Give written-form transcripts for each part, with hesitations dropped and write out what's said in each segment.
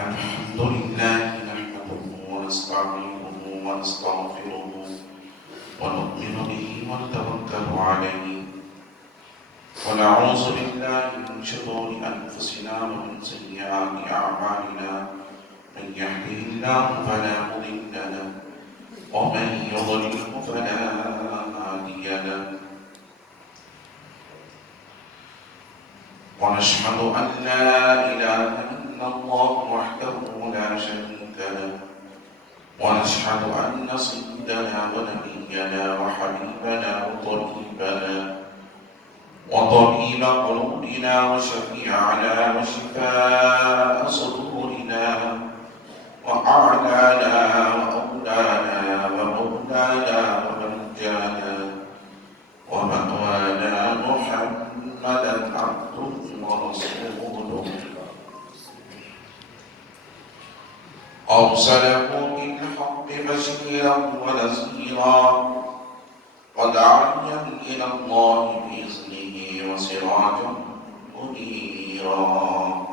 الحمد لله نحمده ونستعينه ونستغفره ونؤمن به ونتوكل عليه ونعوذ بالله من شرور أنفسنا ومن سيئات أعمالنا من يهده الله فلا مضل له ومن يضلله فلا هادي له ونشهد أن لا إله إلا الله وحده لا شريك له ونشهد أن سيدنا ونبينا وحبيبنا وطبيب قلوبنا وشفيعنا وشفاء صدورنا وأعلانا وأولانا ومولانا وملجانا ومأوانا محمدا عبده ورسوله أرسله بالحق بشيرا ونذيرا وداعيا إلى الله بإذنه وسراجا منيرا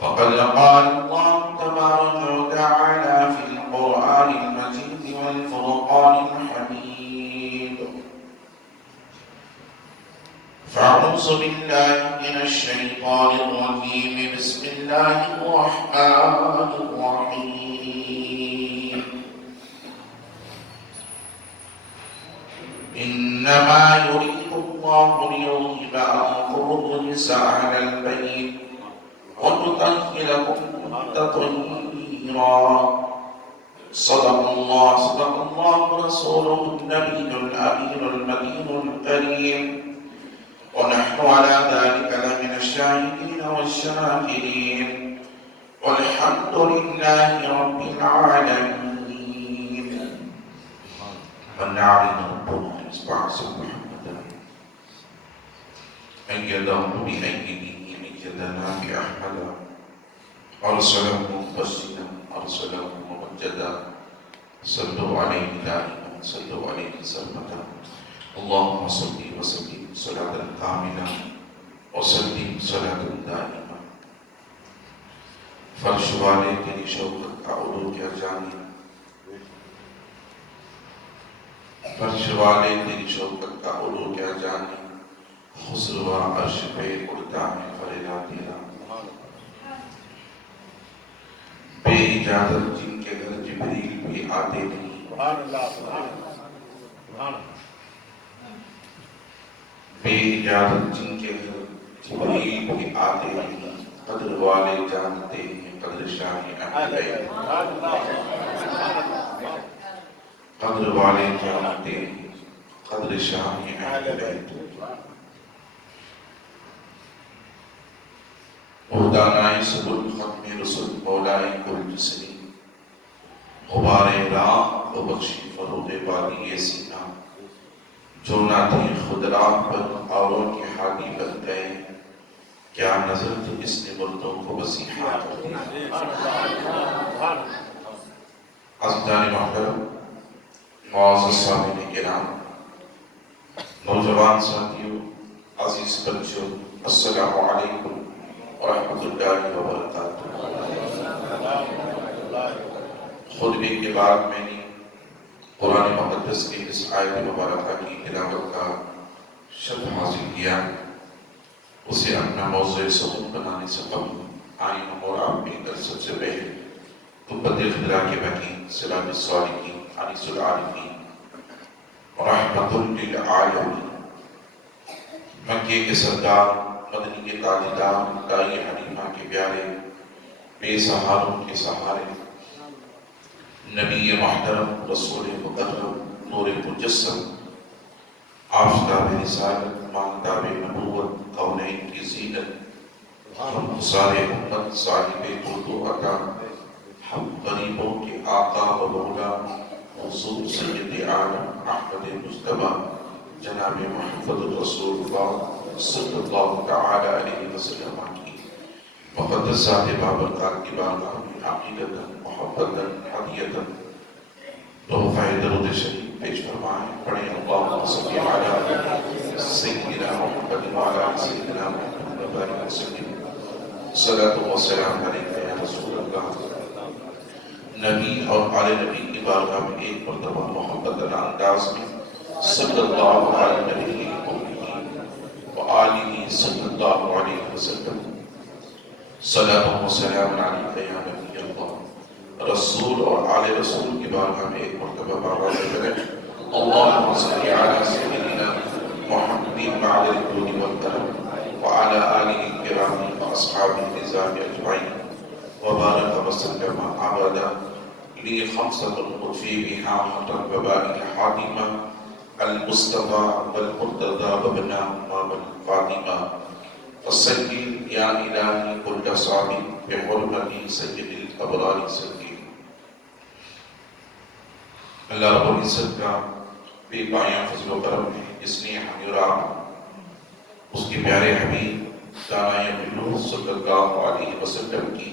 فقد قال الله تبارك وتعالى في القرآن المجيد والفرقان الحميد فأعوذ بالله من الشيطان الرجيم بسم الله الرحمن الرحيم إنما يريد الله ليذهب عنكم الرجس أهل البيت ويطهركم تطهيرا صدق الله رسوله النبي الأمين المدين الكريم ونحن على ذلك لمن الشاهدين والشاكرين والحمد لله رب العالمين ونعلم ربنا إصبع محمدا أيده بأيده أيدنا بأحمد أرسله مبشرا أرسله ممجدا صلوا عليه دائما صلوا عليه سرمدا اللهم صل وسلم صلاة كاملة وسلم صلاة دائمة فرش والے تیری شوقت کا عروج کیا جانے فرش والے تیری شوقت کا عروج کیا جانے خسروا عرش پہ اڑتا ہے فرلا تیرا بے اجازت جن کے گھر جبریل بھی آتے نہیں بے اجازت جن کے گھر جبریل بھی آتے نہیں قدر والے جانتے ہیں قدر شاہ اہل بیت قدر والے جانتے ہیں قدر شاہ اہل بیت عہدانائے سبل ختم رسول مولائے کل جسری غبار راہ و بخشی فروغ والی سینہ جو نہ تھے خود راہ پر اوروں کے حادی بن گئے کیا نظر تو اس نے مردوں کو مسیحا کر دیا عزیزان محترم معزز سامعین کرام نوجوان ساتھیوں عزیز بچوں السلام علیکم ورحمۃ اللہ وبرکاتہ خطبے کے بعد میں نے قرآن مقدس کی اس آیت مبارکہ کی تلاوت کا شرف حاصل کیا اسے اپنا موضوع سبق بنانے سے قبل آئین اور آپ کے در سب سے پہلے تبت خدرہ کے وکیل سلام الصالحین انیس العارفین رحمت للعالمین مکے کے سردار مدنی کے تاجدار دائی حنیفہ کے پیارے بے سہاروں کے سہارے نبی محترم رسول مکرم نور مجسم آفتاب رسالت ماہتاب نبوت کونین کی زینت ہم خسار امت صاحب جود و عطا ہم غریبوں کے آقا و مولا حضور سید عالم احمد مصطفیٰ جناب محمد رسول اللہ صلی اللہ تعالی علیہ وسلم کی مقدس ذات بابرکات کی بارگاہ میں عقیدتاً محبتاً حدیتاً تحفہ درود شریف پیش فرمائیں پڑھیں اللہم صلی علی سیدنا محمد وعلی سیدنا محمد وبارک وسلم صلاۃ و سلام علیک یا رسول اللہ۔ نبی اور آل نبی کی بارگاہ میں ایک مرتبہ محبت انداز میں صلی اللہ علیہ وآلہ صلی اللہ علیہ وسلم۔ صلاۃ و سلام علیک یا نبی اللہ۔ رسول اور آل رسول کی بارگاہ میں ایک مرتبہ بابا کریں اللہم صلی علی سیدنا محمد بعد الجود والکرم وعلی آلہ الکرام واصحابہ النظام اجمعین وبارک وسلم ابدا۔ لی خمسۃ قطفی بہا حق الوباء الحاتمہ المصطفیٰ والمرتضی وابن امام الفاطمہ السید یا الہی کل صابر بحرمت سید الابرار سید۔ اللہ رب العزت کا بے پایاں فضل و کرم ہے جس نے ہمیں اور آپ اس کے پیارے حبیب دانائے بلوغ صلی اللہ علیہ وسلم کی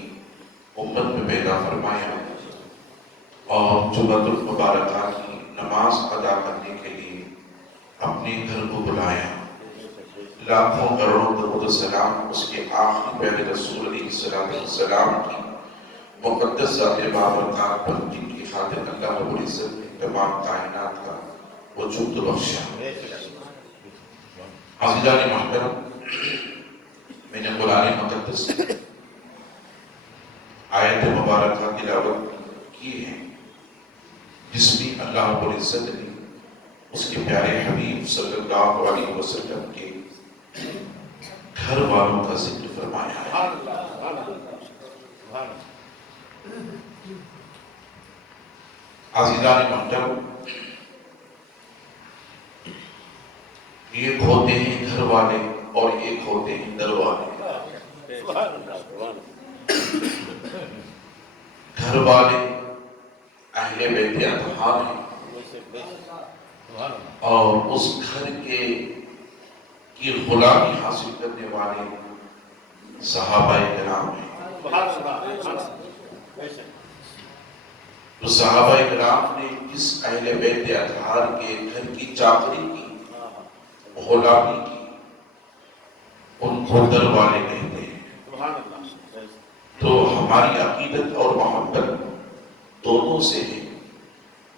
امت میں پیدا فرمایا اور جمعۃ المبارکہ کی نماز ادا کرنے کے لیے اپنے گھر کو بلایا۔ لاکھوں کروڑوں درود و سلام اس کے آخری پیارے رسول علیہ السلام کی مقدس ذات بابرکات پر جن کی خاطر اللہ رب العزت نے تمام کائنات کا وجود بخشا۔ عزیزان محترم، میں نے قرآن مقدس آیت مبارکہ تلاوت کی ہے جس میں اللہ رب العزت نے اس کے پیارے حبیب صلی اللہ علیہ وسلم کے گھر والوں کا ذکر فرمایا ہے۔ عزیزان محترم، ایک ہوتے ہیں گھر والے اور ایک ہوتے ہیں در والے۔ گھر والے اہل بیت اطہار ہیں اور اس گھر کی غلامی حاصل کرنے والے صحابہ کرام ہیں۔ تو صحابہ کرام نے جس اہل بیت اطہار کے گھر کی چاکری کی، غلامی کی، ان کو در والے کہتے ہیں۔ تو ہماری عقیدت اور محبت دونوں سے ہے،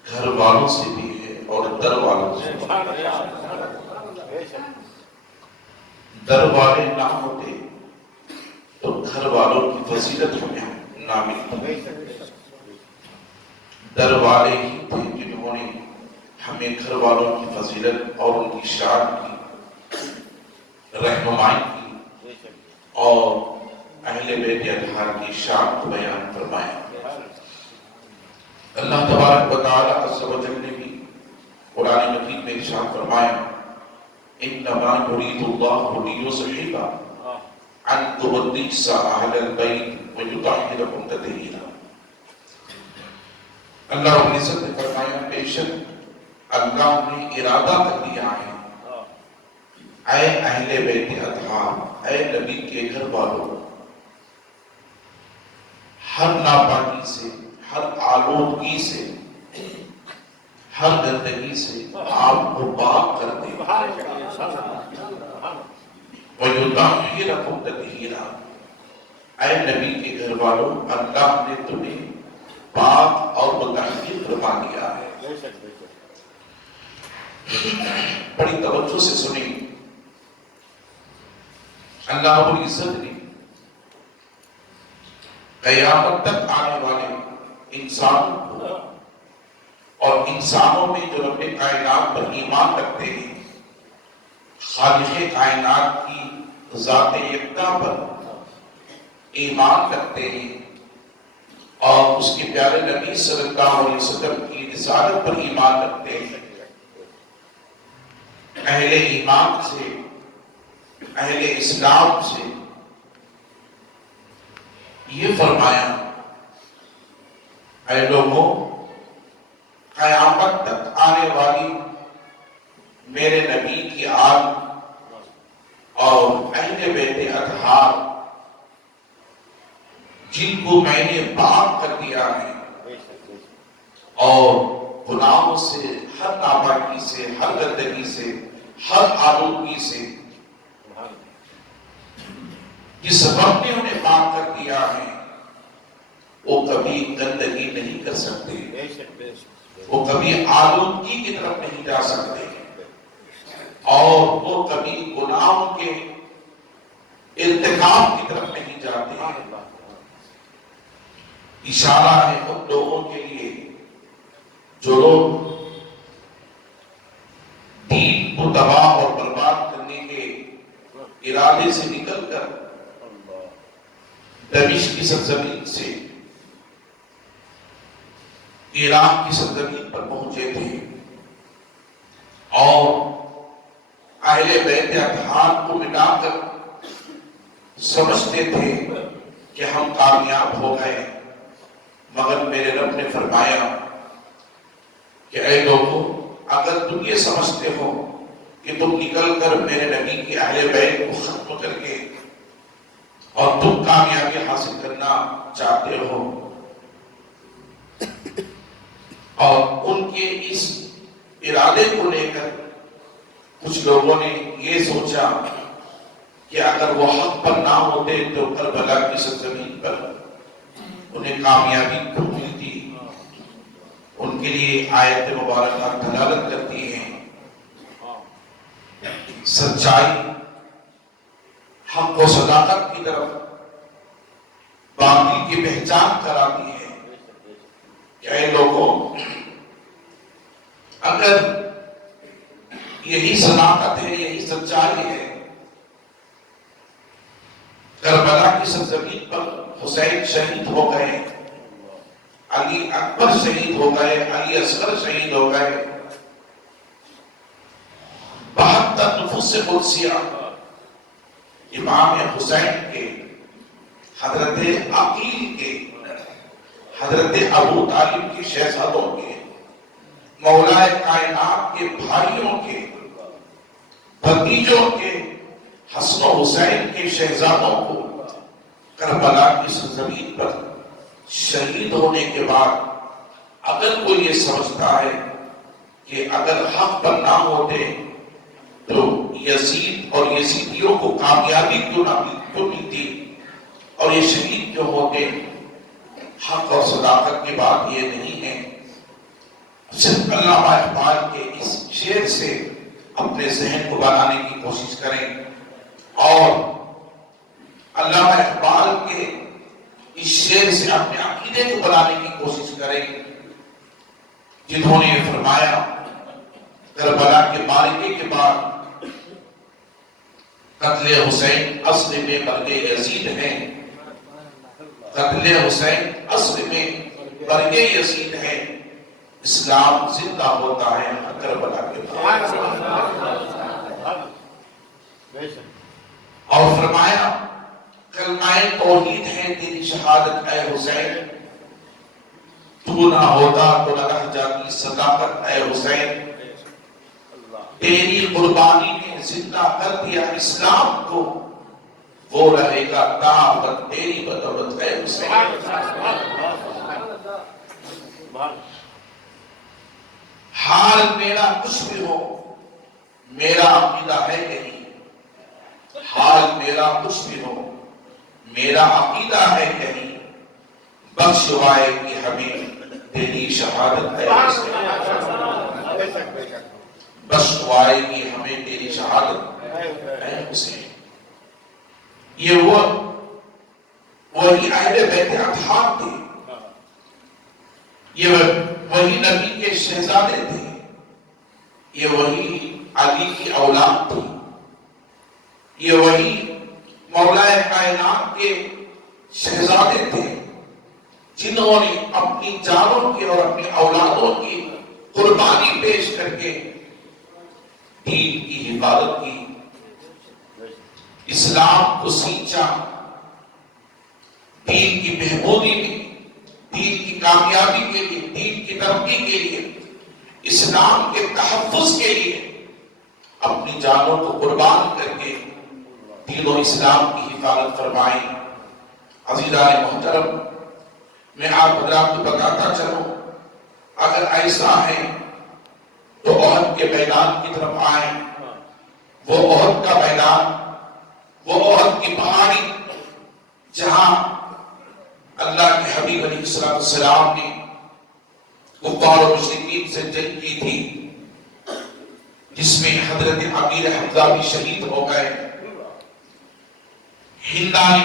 گھر والوں سے بھی ہے اور در والوں سے بھی ہے۔ در والے نہ ہوتے تو گھر والوں کی فضیلت ہمیں نہ ملتی۔ در والے ہی تھے جنہوں نے ہمیں گھر والوں کی فضیلت اور ان کی شان کی رہنمائی کی اور اہل بیت اطہار کی شان کو بیان فرمایا۔ اللہ تبارک و تعالی عز و جل نے بھی قرآن مجید میں ارشاد فرمایا انما یرید اللہ لیذہب عنکم الرجس اہل البیت ویطہرکم تطہیرا۔ اللہ رب العزت نے فرمایا بے شک اللہ نے ارادہ کر لیا ہے اے اہل بیت اطہار، اے نبی کے گھر والوں، ہر ناپاکی سے، ہر آلودگی سے، ہر گندگی سے آپ کو پاک کر دے وَيُطَهِّرَكُمْ تَطْهِيرًا۔ اے نبی کے گھر والوں، اللہ نے تمہیں پاک اور مطہر فرما دیا ہے۔ بڑی توجہ سے سنیں، اللہ رب العزت نے قیامت تک آنے والے انسانوں کو اور انسانوں میں جو رب کائنات پر ایمان رکھتے ہیں، خالق کائنات کی ذات یکتا پر ایمان رکھتے ہیں اور اس کے پیارے نبی صلی اللہ علیہ وسلم کی رسالت پر ایمان رکھتے ہیں، اہل ایمان سے، اہل اسلام سے یہ فرمایا اے لوگوں، قیامت تک آنے والی میرے نبی کی آل اور اہل بیت اطہار جن کو میں نے پاک کر دیا ہے اور گناہوں سے، ہر ناپاکی سے، ہر گندگی سے، ہر آلودگی سے، جس رب نے انہیں پاک پاک کر دیا ہے، وہ کبھی گندگی نہیں کر سکتے، وہ کبھی آلودگی کی طرف نہیں جا سکتے، اور وہ کبھی گناہوں کے ارتکاب کی طرف نہیں جاتے۔ اشارہ ہے ان لوگوں کے لیے جو لوگ دین کو تباہ اور برباد کرنے کے ارادے سے نکل کر دمشق کی سرزمین سے عراق کی سرزمین پر پہنچے تھے، اور اہل بیت اطہار کو مٹا کر سمجھتے تھے کہ ہم کامیاب ہو گئے، مگر میرے رب نے فرمایا کہ اے لوگوں، اگر تم یہ سمجھتے ہو کہ تم نکل کر میرے نبی کی اہل بیت کو ختم کر کے اور تم کامیابی حاصل کرنا چاہتے ہو، اور ان کے اس ارادے کو لے کر کچھ لوگوں نے یہ سوچا کہ اگر وہ حق پر نہ ہوتے تو کربلا کی سرزمین پر انہیں کامیابی کیوں ملتی۔ ان کے لیے آیت مبارکہ دلالت کرتی ہیں، سچائی، حق و صداقت کی طرف باطل کی پہچان کراتی ہے کہ اے لوگوں، اگر یہی صداقت ہے، یہی سچائی ہے، کربلا کی سرزمین پر حسین شہید ہو گئے، علی اکبر شہید ہو گئے، علی اصغر شہید ہو گئے، 72 نفوس قدسیہ امام حسین کے، حضرت عقیل کے، حضرت ابو طالب کے شہزادوں کے، مولا کائنات کے بھائیوں کے، بھتیجوں کے، حسن و حسین کے شہزادوں کو کربلا کی سرزمین پر شہید ہونے کے بعد اگر کوئی یہ سمجھتا ہے کہ اگر حق پر نہ ہوتے تو یزید اور یزیدیوں کو کامیابی کیوں ملتی اور یہ شہید کیوں ہوتے، حق اور صداقت کی بات یہ نہیں ہے۔ صرف علامہ اقبال کے اس شعر سے اپنے ذہن کو بنانے کی کوشش کریں، اور علامہ اقبال کے اس شعر سے اپنے عقیدے کو بنانے کی کوشش کریں، جنہوں نے یہ فرمایا کربلا کے معرکے کے بعد قتل حسین اصل میں برگ یزید ہیں، قتل حسین اصل میں برگ یزید ہیں، اسلام زندہ ہوتا ہے کربلا کے بعد۔ اور فرمایا کلمہ توحید ہے تیری شہادت اے حسین، تو نہ ہوتا تو نہ رہ جاتی صداقت اے حسین، تیری قربانی نے زندہ کر دیا اسلام کو، وہ رہے گا طاقت تیری بدولت اے حسین۔ حال میرا کچھ بھی ہو، میرا عقیدہ ہے یہی، حال میرا کچھ بھی ہو، میرا عقیدہ ہے یہی، بخشوائے گی ہمیں تیری شہادت ہے حسین، بخشوائے گی ہمیں تیری شہادت ہے حسین۔ یہ وہی اہل بیت اطہار تھے، یہ وہی نبی کے شہزادے تھے، یہ وہی علی کی اولاد تھی، یہ وہی مولا کائنات کے شہزادے تھے، جنہوں نے اپنی جانوں کی اور اپنی اولادوں کی قربانی پیش کر کے دین کی حفاظت کی، اسلام کو سینچا، دین کی بہبودی میں، دین کی کامیابی کے لیے، دین کی ترقی کے لیے، اسلام کے تحفظ کے لیے اپنی جانوں کو قربان کر کے دین و اسلام کی حفاظت فرمائی۔ عزیزان محترم، میں آپ حضرات کو بتاتا چلوں، اگر ایسا ہے تو احد کے میدان کی طرف آئیں، وہ احد کا میدان، وہ احد کی پہاڑی جہاں حبیب علیہ السلام نے کفار و مشرکین سے جنگ کی تھی، جس میں حضرت امیر حمزہ بھی شہید ہو گئے۔ ہندا نے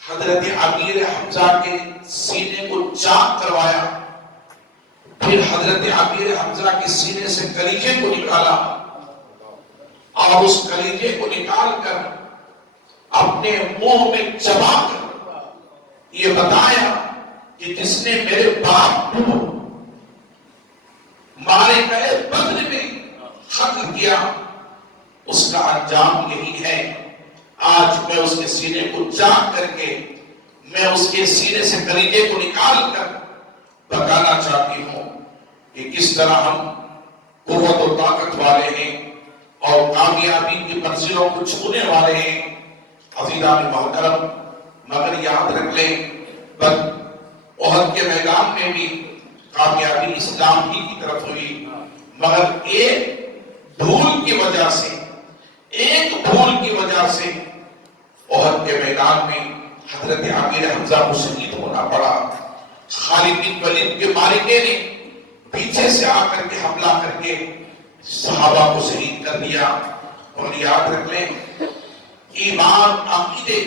حضرت امیر حمزہ کے سینے کو چاک کروایا، پھر حضرت امیر حمزہ کے سینے سے کلیجے کو نکالا اور اس کلیجے کو نکال کر اپنے منہ میں چبا کر یہ بتایا کہ جس نے میرے باپ کو مارے گئے بدر میں قتل کیا، اس کا انجام یہی ہے۔ آج میں اس کے سینے کو چاک کر کے میں اس کے سینے سے کلیجے کو نکال کر بتانا چاہتی ہوں کہ کس طرح ہم قوت و طاقت والے ہیں اور کامیابی کی منزلوں کو چھونے والے ہیں۔ عزیزان محترم، مگر یاد رکھ لیں احد کے میدان میں بھی کامیابی اسلام ہی کی طرف ہوئی، مگر ایک بھول کی وجہ سے احد کے میدان میں حضرت امیر حمزہ کو شہید ہونا پڑا۔ خالد بن ولید کے مالکے نے پیچھے سے آ کر کے حملہ کر کے صحابہ کو شہید کر دیا۔ اور یاد رکھ لیں، ایمان، عقیدے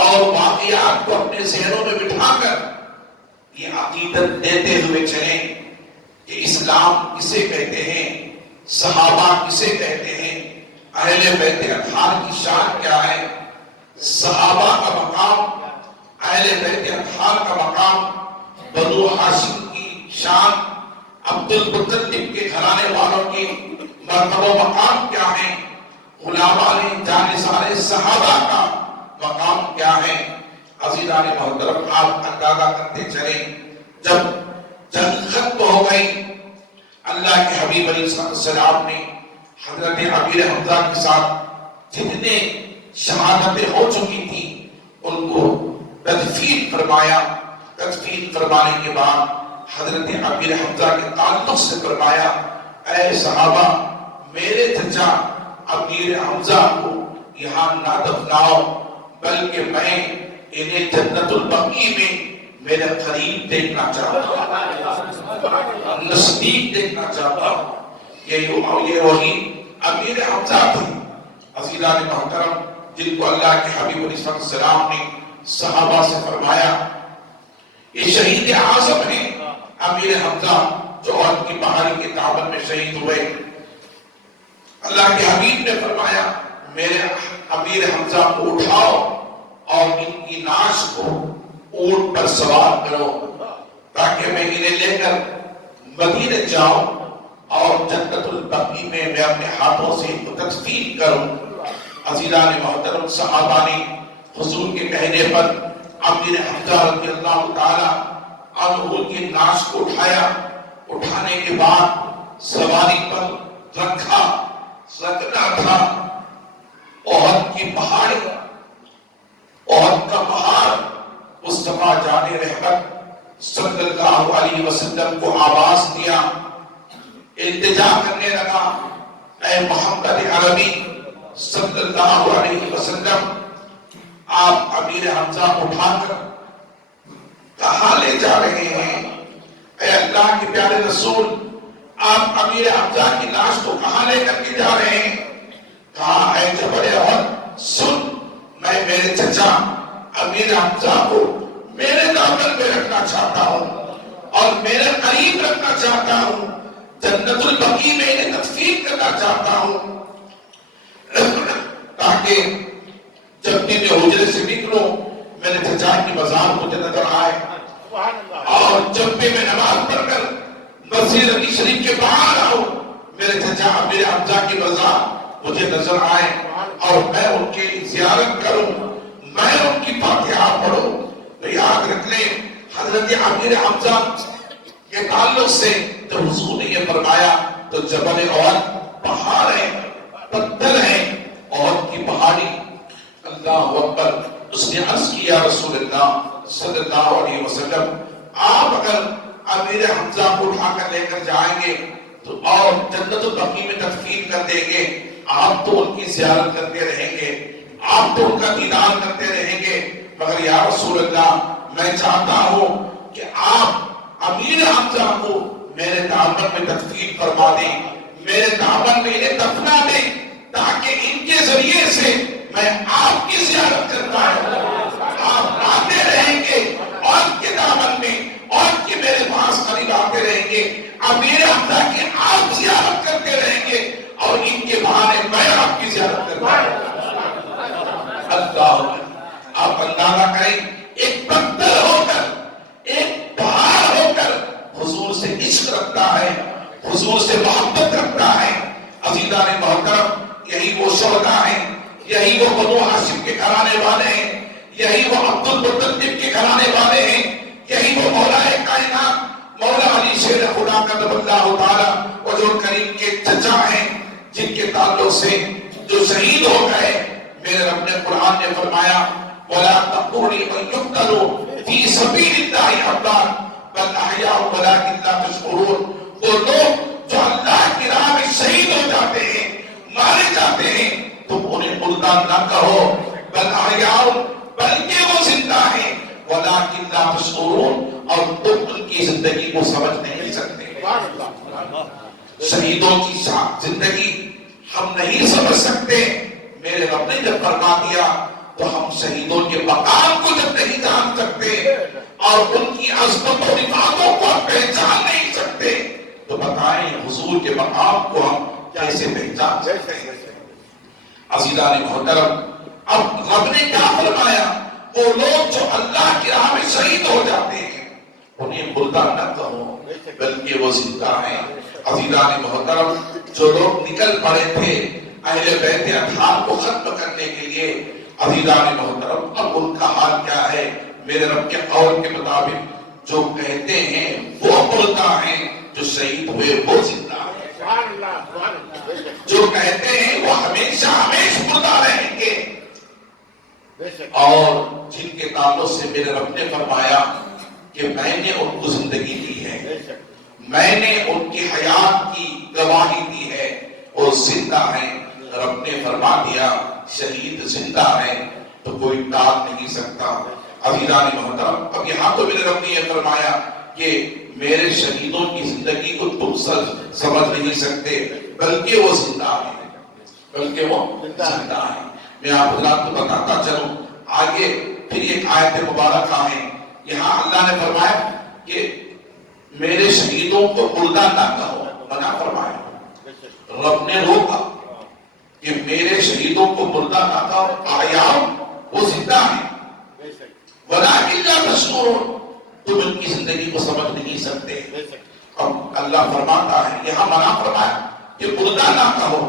اور واقعات کو اپنے ذہنوں میں بٹھا کر یہ عقیدت دیتے ہوئے چلیں کہ اسلام کسے کہتے ہیں، صحابہ کسے کہتے ہیں، اہل بیت اطہار کی شان کیا ہے، صحابہ کا مقام، اہل بیت اطہار کا مقام، بنو ہاشم کی شان، عبد المطلب کے گھرانے والوں کی مرتبہ و مقام کیا ہے، علماء جانثار صحابہ کا مقام کیا ہے۔ عزیزان محترم، آپ اندازہ کرتے چلیں، جب جنگ ختم ہو گئی، اللہ کے حبیب علیہ السلام نے حضرت امیر حمزہ کے ساتھ جتنے شہادتیں ہو چکی تھی ان کو تدفین فرمایا۔ تدفین فرمانے کے بعد حضرت امیر حمزہ کے تعلق سے فرمایا، اے صحابہ، میرے چچا امیر حمزہ کو یہاں نہ دفناؤ، بلکہ میں انہیں جنت البقیع میں میرے قریب دیکھنا چاہتا ہوں، نزدیک دیکھنا چاہتا ہوں۔ یہ وہی امیر حمزہ تھے، عزیزان محترم، جن کو اللہ کے حبیب علیہ السلام نے صحابہ سے فرمایا یہ شہید اعظم ہیں امیر حمزہ، جو احد کی پہاڑی کے تعاون میں شہید ہوئے۔ اللہ کے حبیب نے فرمایا، میرے امیر حمزہ کو اٹھاؤ اور ان کی نعش کو اونٹ پر سوار کرو تاکہ میں انہیں لے کر مدینے جاؤں اور جنت البقیع میں اپنے ہاتھوں سے ان کو تدفین کروں۔ عزیزان محترم، صحابہ نے حضور کے کہنے پر امیر حمزہ رضی اللہ تعالی عنہ کی نعش کو اٹھایا۔ اٹھانے کے بعد سواری پر رکھنا تھا۔ احد کی پہاڑی، احد کا پہاڑ مصطفیٰ جان رحمت صلی اللہ علیہ وسلم کو آواز دیا، التجا کرنے لگا، اے محمد عربی صلی اللہ علیہ وسلم، آپ امیر حمزہ اٹھا کر کہاں لے جا رہے ہیں؟ اے اللہ کے پیارے رسول، آپ امیر حمزہ کی لاش کو کہاں لے کر کے جا رہے ہیں؟ کہا، اے جبل احد، سن، میں میرے چچا امیر حمزہ کو میرے دامن میں رکھنا چاہتا ہوں اور میرے قریب رکھنا چاہتا ہوں، جنت البقیع میں انہیں تدفین کرنا چاہتا ہوں، تاکہ جب بھی میں حجرے سے نکلوں میرے چچا کی مزار مجھے نظر آئے، اور جب بھی میں نماز پڑھ کر مسجد نبی شریف کے باہر آؤں میرے چچا امیر حمزہ کی مزار مجھے نظر آئے اور میں ان کی زیارت کروں، میں ان کی فاتحہ پڑھوں۔ تو یاد رکھ لیں، حضرت امیر حمزہ کے تعلق سے جب حضور نے یہ فرمایا تو جبل احد پہاڑ ہے، پتھر ہے، احد کی پہاڑی، اللہ اکبر۔ اس نے عرض کیا، رسول اللہ صلی اللہ علیہ وسلم، آپ اگر امیر حمزہ کو اٹھا کر لے کر جائیں گے تو اور جنت البقیع میں تدفین کر دیں گے، آپ تو ان کی زیارت کرتے رہیں گے، آپ تو ان کا دیدار کرتے رہیں گے، مگر یا رسول اللہ میں چاہتا ہوں کہ آپ امیر حمزہ کو میرے دامن میں تدفین فرما دیں، میرے دامن میں انہیں دفنا دیں، تاکہ ان کے ذریعے سے میں آپ کی زیارت کر پاؤں۔ آپ آتے رہیں گے اور کے دامن میں اور کہ میرے پاس قریب آتے رہیں گے، امیر حمزہ کی آپ زیارت کرتے رہیں گے اور ان کے بہانے میں آپ کی زیارت کر پاؤں۔ اللہ، آپ اندازہ کریں، ایک پتھر ہو کر، ایک پہاڑ ہو کر حضور سے عشق رکھتا ہے، حضور سے محبت رکھتا ہے۔ عزیزان محترم، یہی وہ شہداء ہیں، یہی وہ بنو ہاشم کے گھرانے والے ہیں، یہی وہ عبد المطلب کے گھرانے والے ہیں، یہی وہ مولا کائنات مولا علی شیر خدا قدم اللہ تعالی وجہ کریم کے چچا ہیں، جن کے تعلق سے جو شہید ہو گئے۔ میرے رب نے قرآن نے فرمایا وَلَا تَقُولُوا لِمَن يُقْتَلُ فِي سَبِيلِ اللَّهِ أَمْوَاتٌ بَلْ أَحْيَاءٌ وَلَٰكِن لَّا تَشْعُرُونَ۔ وہ لوگ جو اللہ کی راہ میں شہید ہو جاتے ہیں، مارے جاتے ہیں، تم انہیں مردہ نہ کہو، بل احیاء، بلکہ وہ زندہ ہیں، وَلَٰكِن لَّا تَشْعُرُونَ، اور تم ان کی زندگی کو سمجھ نہیں سکتے۔ شہیدوں کی زندگی ہم نہیں سمجھ سکتے۔ میرے رب نے جب فرما دیا تو ہم شہیدوں کے مقام کو جب نہیں جان سکتے اور ان کی عظمت و رفعتوں کو ہم پہچان نہیں سکتے تو بتائیں حضور کے مقام کو ہم کیسے پہچان سکتے ہیں؟ عزیزان محترم، اب رب نے کیا فرمایا؟ وہ لوگ جو اللہ کی راہ میں شہید ہو جاتے ہیں انہیں مردہ نہ کہو، بلکہ وہ زندہ ہیں۔ عزیزان محترم، جو لوگ نکل پڑے تھے اہل بیت اطہار کو ختم کرنے کے لیے، عزیزان محترم، اب ان کا حال کیا ہے؟ میرے رب کے قول کے مطابق جو کہتے ہیں وہ مردہ ہیں، جو شہید ہوئے وہ زندہ ہیں۔ جو کہتے ہیں وہ ہمیشہ ہمیشہ مردہ رہیں گے، اور جن کے تعلق سے میرے رب نے فرمایا کہ میں نے ان کو زندگی دی ہے، میں نے ان کی حیات کی گواہی دی ہے، وہ زندہ ہیں۔ رب نے فرما دیا شہید زندہ ہے تو کوئی ٹال نہیں سکتا۔ عزیزان محترم، اب یہاں تو میرے رب نے یہ فرمایا کہ میرے شہیدوں کی زندگی کو تم سمجھ نہیں سکتے، بلکہ وہ زندہ ہیں، بلکہ وہ زندہ ہیں۔ میں آپ حضرات کو بتاتا چلوں، آگے پھر ایک آیت مبارکہ ہے، یہاں اللہ نے فرمایا کہ میرے شہیدوں کو مردہ نہ کہو، منع فرمایا۔ رب نے روکا کہ میرے شہیدوں کو مردہ نہ کہو، احیاء، وہ زندہ ہیں، وَلَٰكِن لَّا تَشْعُرُونَ، تم ان کی زندگی کو سمجھ نہیں سکتے۔ اب اللہ فرماتا ہے، یہاں منع فرمایا کہ مردہ نہ کہو،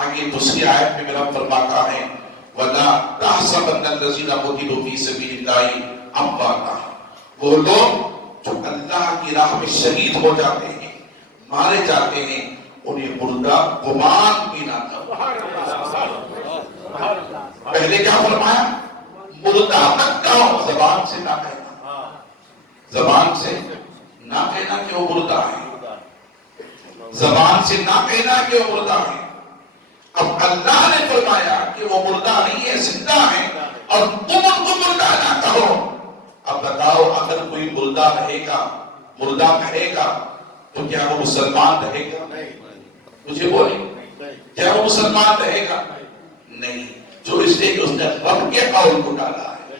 آگے دوسری آیت میں میرا فرماتا ہے وَلَا تَحْسَبَنَّ الَّذِينَ قُتِلُوا فِي سَبِيلِ اللَّهِ أَمْوَاتًا، وہ لوگ جو اللہ کی راہ میں شہید ہو جاتے ہیں، مارے جاتے ہیں، انہیں مردہ گمان بھی نہ کرو۔ پہلے کیا فرمایا؟ مردہ مت کہو، زبان سے نہ کہنا، زبان سے نہ کہنا کہ وہ مردہ ہے، زبان سے نہ کہنا کہ وہ مردہ ہے۔ اب اللہ نے فرمایا کہ وہ مردہ نہیں ہے، زندہ ہے، اور تم ان کو مردہ نہ کہو۔ اب بتاؤ، اگر کوئی مردہ رہے گا، مردہ کہے گا تو کیا وہ مسلمان رہے گا؟ مجھے بولیں، کیا وہ مسلمان رہے گا؟ نہیں، جو اس لیے کہ اس نے رب کے قول کو ڈالا ہے،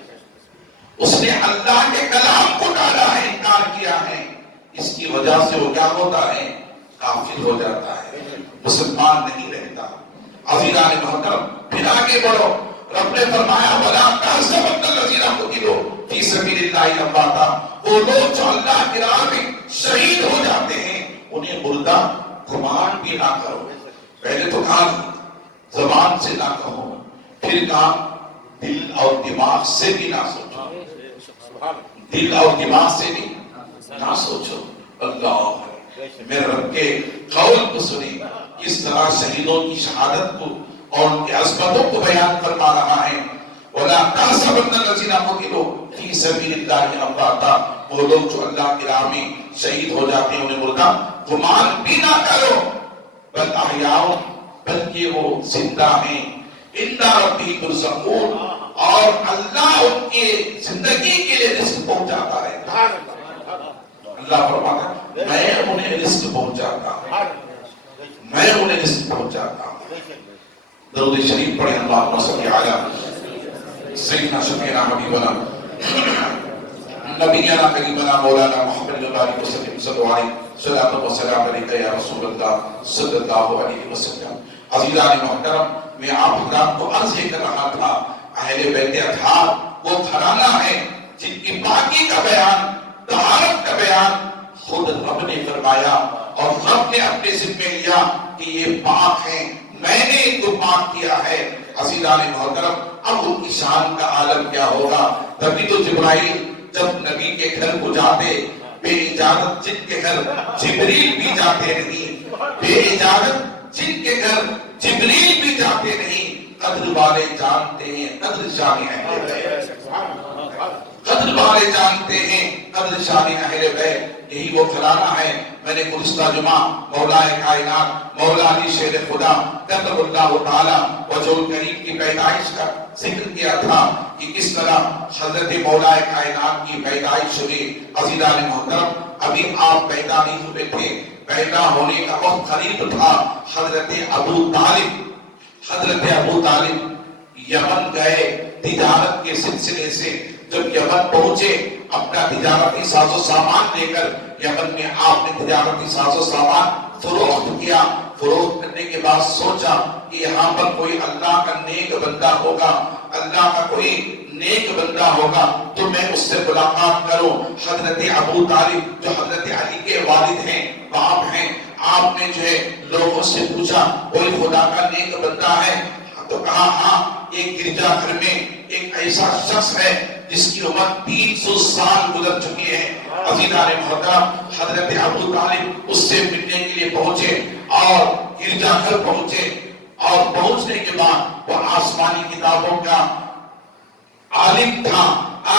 اس نے اللہ کے کلام کو ڈالا ہے، انکار کیا ہے، اس کی وجہ سے وہ کیا ہوتا ہے؟ کافر ہو جاتا ہے، مسلمان نہیں رہتا۔ عزیزان محترم، پھر آگے بڑھو، رب نے فرمایا وَلَا تَحْسَبَنَّ الَّذِينَ قُتِلُوا فِي سَبِيلِ اللَّهِ أَمْوَاتًا، وہ لوگ جو اللہ کی راہ میں شہید ہو جاتے ہیں انہیں مردہ گمان بھی نہ کرو۔ پہلے تو کہا زبان سے نہ کہو، پھر کہا دل اور دماغ سے بھی نہ سوچو، دل اور دماغ سے بھی نہ سوچو۔ اللہ، میرے رب کے قول کو سنی، اس طرح شہیدوں کی شہادت کو اور ان کی عظمتوں کو بیان فرما رہا ہے۔ وَلَا تَحْسَبَنَّ الَّذِينَ قُتِلُوا فِي سَبِيلِ اللَّهِ أَمْوَاتًا، وہ لوگ جو اللہ کی راہ میں شہید ہو جاتے ہیں انہیں مردہ گمان بھی نہ کرو، بل احیاء، بلکہ وہ زندہ ہیں، عند ربہم یرزقون، اور اللہ اللہ ان کی زندگی کے لیے رزق پہنچاتا ہے. اللہ فرماتا ہے میں انہیں رزق پہنچاتا ہوں, میں انہیں رزق پہنچاتا ہوں. درود شریف پڑھیں. اللہم صلی علی سیدنا شفیعنا حبیبنا نبینا قریبنا مولانا محمد علیہ وسلم صلی اللہ علیہ صلاۃ و سلام علیکہ یا رسول اللہ صلی اللہ علیہ وسلم. عزیزان محترم, میں آپ حضرات کو عرض یہ کر رہا تھا, اہل بیت اطہار وہ گھرانہ ہے جن کی پاکی کا بیان, طہارت کا بیان خود رب نے فرمایا, اور رب نے اپنے ذمہ لیا کہ یہ پاک ہیں, میں نے ان کو پاک کیا ہے. عزیزان محترم, اب ان کی شان کا عالم کیا ہوگا. تبھی تو جبرائیل جب نبی کے گھر کو جاتے, بے اجازت جن کے گھر جبریل بھی جاتے نہیں, بے اجازت جن کے گھر جبریل بھی جاتے نہیں. قدر والے جانتے ہیں قدر شان اہل بیت, قدر والے جانتے ہیں قدر شان اہل بیت. یہی وہ گھرانہ ہے. میں نے گزشتہ جمعہ مولا کائنات مولا علی شیر خدا قدر اللہ تعالی وجہ کریم کی پیدائش کا ذکر کیا تھا کہ کس طرح حضرت مولا کائنات کی پیدائش ہوئی. عزیزان محترم, ابھی آپ پیدا نہیں ہوئے تھے, پیدا ہونے کا وقت قریب تھا. حضرت ابو طالب یمن گئے تجارت کے سلسلے سے. جب یمن پہنچے اپنا تجارتی ساز و سامان لے کر, یمن میں آپ نے تجارتی ساز و سامان فروخت کیا. فروخت کرنے کے بعد سوچا کہ یہاں پر کوئی اللہ کا نیک بندہ ہوگا, اللہ کا کوئی نیک بندہ ہوگا تو میں اس سے ملاقات کروں. حضرت ابو طالب جو حضرت علی کے والد ہیں, باپ ہیں, آپ نے جو ہے لوگوں سے پوچھا کوئی خدا کا نیک بندہ ہے, تو کہا ہاں, ایک گرجا گھر میں ایک ایسا شخص ہے جس کی عمر 300 سال گزر چکی ہے. عزیزان محترم, حضرت ابو طالب اس سے ملنے کے لیے پہنچے اور گرجا گھر پہنچے, اور پہنچنے کے بعد وہ آسمانی کتابوں کا عالم تھا,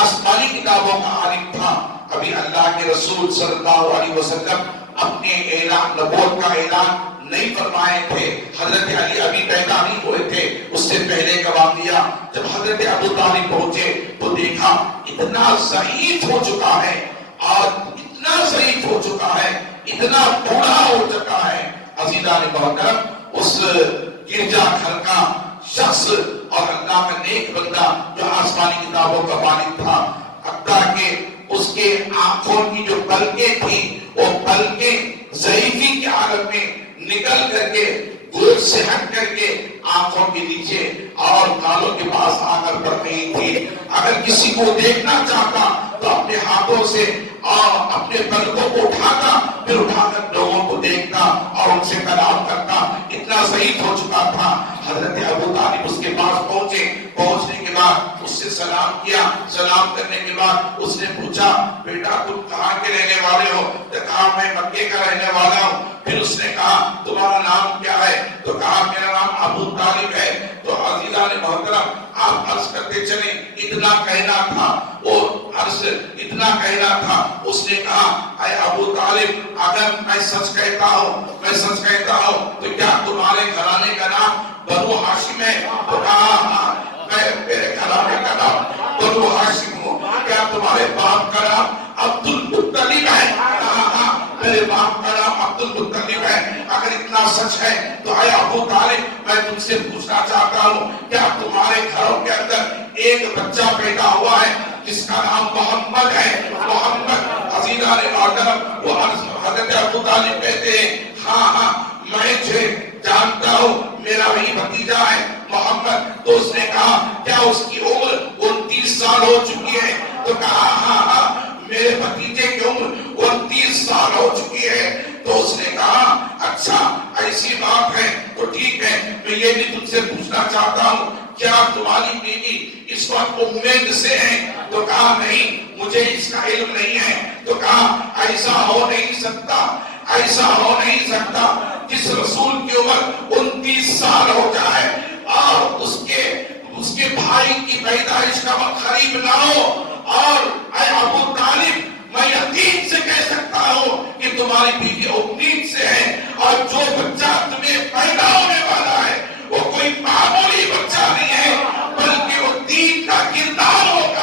آسمانی کتابوں کا عالم تھا. ابھی اللہ کے رسول صلی اللہ علیہ وسلم اپنے اعلان نبوت کا اعلان نہیں فرمائے تھے. حضرت علی ابھی پیدا نہیں ہوئے تھے. اس سے پہلے کا واقعہ, جب حضرت ابو طالب پہنچے تو دیکھا اتنا ضعیف ہو چکا ہے, اور اتنا ضعیف ہو چکا ہے, اتنا بوڑھا ہو چکا ہے. عزیزان محترم, اس گرجا گھر کا شخص اور اللہ کا نیک بندہ جو آسمانی کتابوں کا مالک تھا, حتیٰ کہ اس کے آنکھوں کی جو پلکیں تھی وہ پلکیں ضعیفی کے عالم میں نکل کر کے گوشت سے ہٹ کر کے آنکھوں کے نیچے اور گالوں کے پاس آ کر پڑ رہی تھی. اگر کسی کو دیکھنا چاہتا تو اپنے ہاتھوں سے اور اپنے پلکوں کو اٹھاتا, پھر اٹھا کر لوگوں کو دیکھتا اور ان سے کلام کرتا. اتنا ضعیف ہو چکا تھا. حضرت ابو طالب اس کے پاس پہنچے. پہنچنے کے بعد اس سے سلام کیا. سلام کرنے کے بعد اس نے پوچھا بیٹا تم کہاں کے رہنے والے ہو؟ تو کہا میں مکے کا رہنے والا ہوں. پھر اس نے کہا تمہارا نام کیا ہے؟ تو کہا میرا نام ابو طالب ہے. تو عزیزان محترم, آپ عرض کرتے چلیں اتنا کہنا تھا, وہ عرض اتنا کہنا تھا. اس نے کہا اے ابو طالب اگر میں سچ کہتا ہوں تو کیا تمہارے گھرانے کا نام بنو ہاشم ہے؟ تو کہا ہاں میں میرے گھرانے کا نام بنو ہاشم ہوں. کیا تمہارے باپ کا نام عبد المطلب ہے؟ کہا ہاں میرے باپ کا نام عبد المطلب ہے. اگر اتنا سچ ہے تو اے ابو طالب میں تم سے پوچھنا چاہتا ہوں کیا تمہارے گھروں کے اندر ایک بچہ پیدا ہوا ہے جس کا نام محمد ہے؟ محمد. عزیزان محترم, وہ حضرت ابو طالب کہتے ہیں ہاں میں جانتا ہوں میرا وہی بھتیجا ہے محمد. تو اس نے کہا کیا اس کی عمر 29 سال ہو چکی ہے؟ تو کہا ہاں میرے بھتیجے کی عمر 29 سال ہو چکی ہے. تو اس نے کہا اچھا ایسی بات ہے تو ٹھیک ہے, میں یہ بھی تم سے پوچھنا چاہتا ہوں کیا تمہاری بیوی اس وقت امید سے ہے؟ تو کہا نہیں مجھے اس کا علم نہیں ہے. تو کہا ایسا ہو نہیں سکتا جس رسول کی عمر 29 سال ہو جائے اور اس کے بھائی کی پیدائش کا وقت قریب نہ ہو. اور اے ابو طالب میں یقین سے کہہ سکتا ہوں کہ تمہاری بیوی امید سے ہے, اور جو بچہ تمہیں پیدا ہونے والا ہے وہ کوئی معمولی بچہ نہیں ہے بلکہ وہ دین کا کردار ہوگا.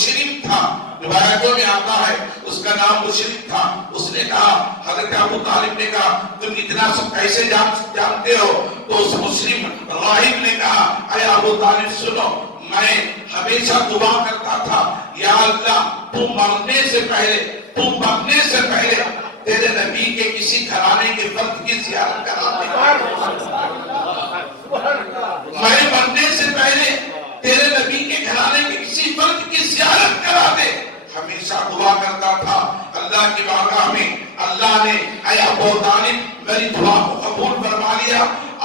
مشرک تھا، روایتوں میں آتا ہے اس کا نام مشرک تھا. اس نے کہا، حضرت ابو طالب نے کہا تم اتنا سب کیسے جانتے ہو؟ تو اس مسلم راہب نے کہا اے ابو طالب سنو، میں ہمیشہ دعا کرتا تھا یا اللہ تم مرنے سے پہلے تیرے نبی کے کسی گھرانے کے فرد کی زیارت کرا دے. میں مرنے سے پہلے تیرے نبی کے گھرانے کے کسی فرد کی زیارت کرا دے. ہمیشہ دعا کرتا تھا. اللہ کی بارگاہ میں اللہ نے اے ابو طالب میری دعا کو قبول فرما لیا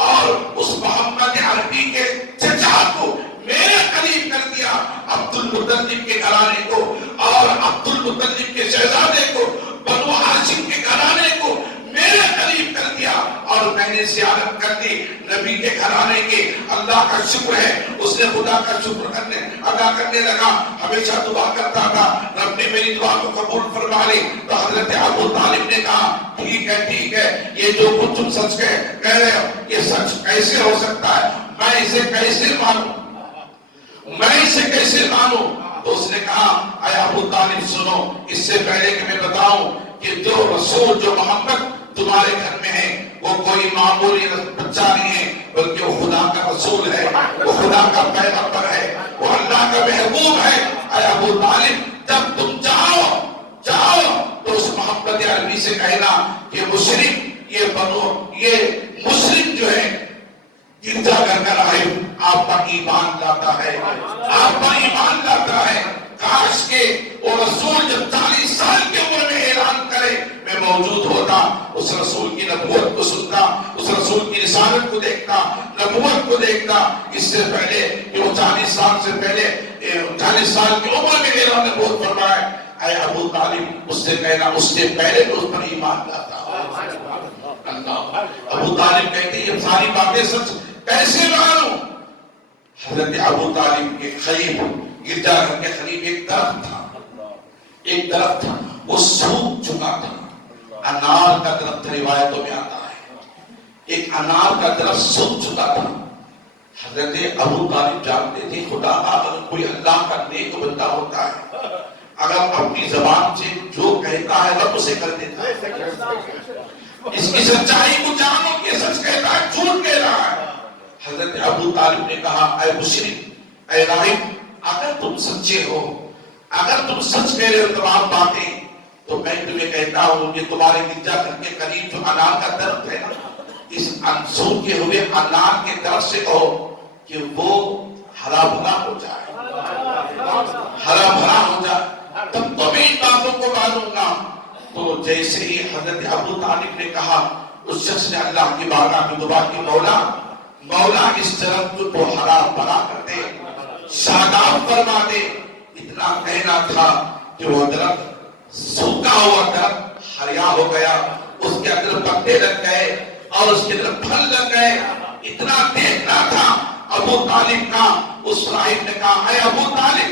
اور اس محمد عربی کے چچا کو میرے قریب کر دیا. عبد المطلب کے گھرانے کو اور عبد المطلب کے شہزادے کو، بنو ہاشم کے گھرانے کو میرے قریب کر دیا اور میں نے زیارت کر دی نبی کے گھرانے کے. اللہ کا شکر ہے اس نے خدا کا شکر ادا کرنے لگا. ہمیشہ دعا کرتا تھا رب نے میری دعا کو قبول فرما لی. تو حضرت ابو طالب نے کہا ٹھیک ہے یہ جو کچھ تم سچ کہہ رہے ہو یہ سچ کیسے ہو سکتا ہے؟ میں اسے کیسے مانوں؟ تو اس نے کہا اے ابو طالب سنو، اس سے پہلے کہ میں بتاؤں کہ جو رسول جو محمد تمہارے گھر میں ہے وہ کوئی معمولی بچہ نہیں ہے، بلکہ وہ خدا کا رسول ہے، وہ خدا کا پیغمبر ہے، وہ اللہ کا محبوب ہے. اے ابو طالب جب تم جاؤ تو اس محمد عربی سے کہنا کہ مشرک یہ مسلم جو ہے گرجا گھر کا راہب آپ کا ایمان لاتا ہے. کاش کے وہ رسول جب 40 سال کی عمر میں اعلان کرے میں موجود ہوتا، اس رسول کی نبوت کو سنتا، اس رسول کی رسالت کو دیکھتا، نبوت کو دیکھتا. اس سے پہلے کہ وہ 40 سال کی عمر میں اعلان نبوت فرمائے. اے ابو طالب اس سے کہنا اس سے پہلے تو اس پر ایمان لاتا. ابو طالب کہتے ہیں یہ ساری باتیں سچ کیسے مانوں؟ حضرت ابو طالب کے قریب گرجا گھر کے قریب ایک درخت تھا وہ سوکھ چکا تھا. انار کا درخت روایتوں میں آتا ہے ایک انار کا درخت سوکھ چکا تھا. حضرت ابو طالب جانتے تھے خدا اگر کوئی اللہ کا نیک بندہ ہوتا ہے اگر اپنی زبان سے جو کہتا ہے رب اسے کر دیتا ہے. اس کی سچائی کو جانو کہ سچ کہتا ہے جھوٹ کہہ رہا ہے. حضرت ابو طالب نے کہا اے مشرک اے راہب اگر تم سچے ہو، اگر تم سچ کہہ رہے ہو تمام باتیں، تو میں تمہیں کہتا ہوں کہ تمہارے گرجا گھر کے قریب جو انار کا درخت ہے نا، اس سوکھے ہوئے انار کے درخت سے کہو کہ وہ ہرا بھرا ہو جائے، تب تو میں ان باتوں کو مانوں گا. تو جیسے ہی حضرت ابو طالب نے کہا اس شخص نے اللہ کی بارگاہ میں دعا کی مولا اس درخت کو ہرا بھرا کر دے، شاداب فرما دے. اتنا کہنا تھا کہ وہ درخت سوکھا ہوا درخت ہریا ہو گیا، اس کے اندر پتے لگ گئے اور اس کے اندر پھل لگ گئے. اتنا دیکھنا تھا ابو طالب کا. اس راہب نے کہا اے ابو طالب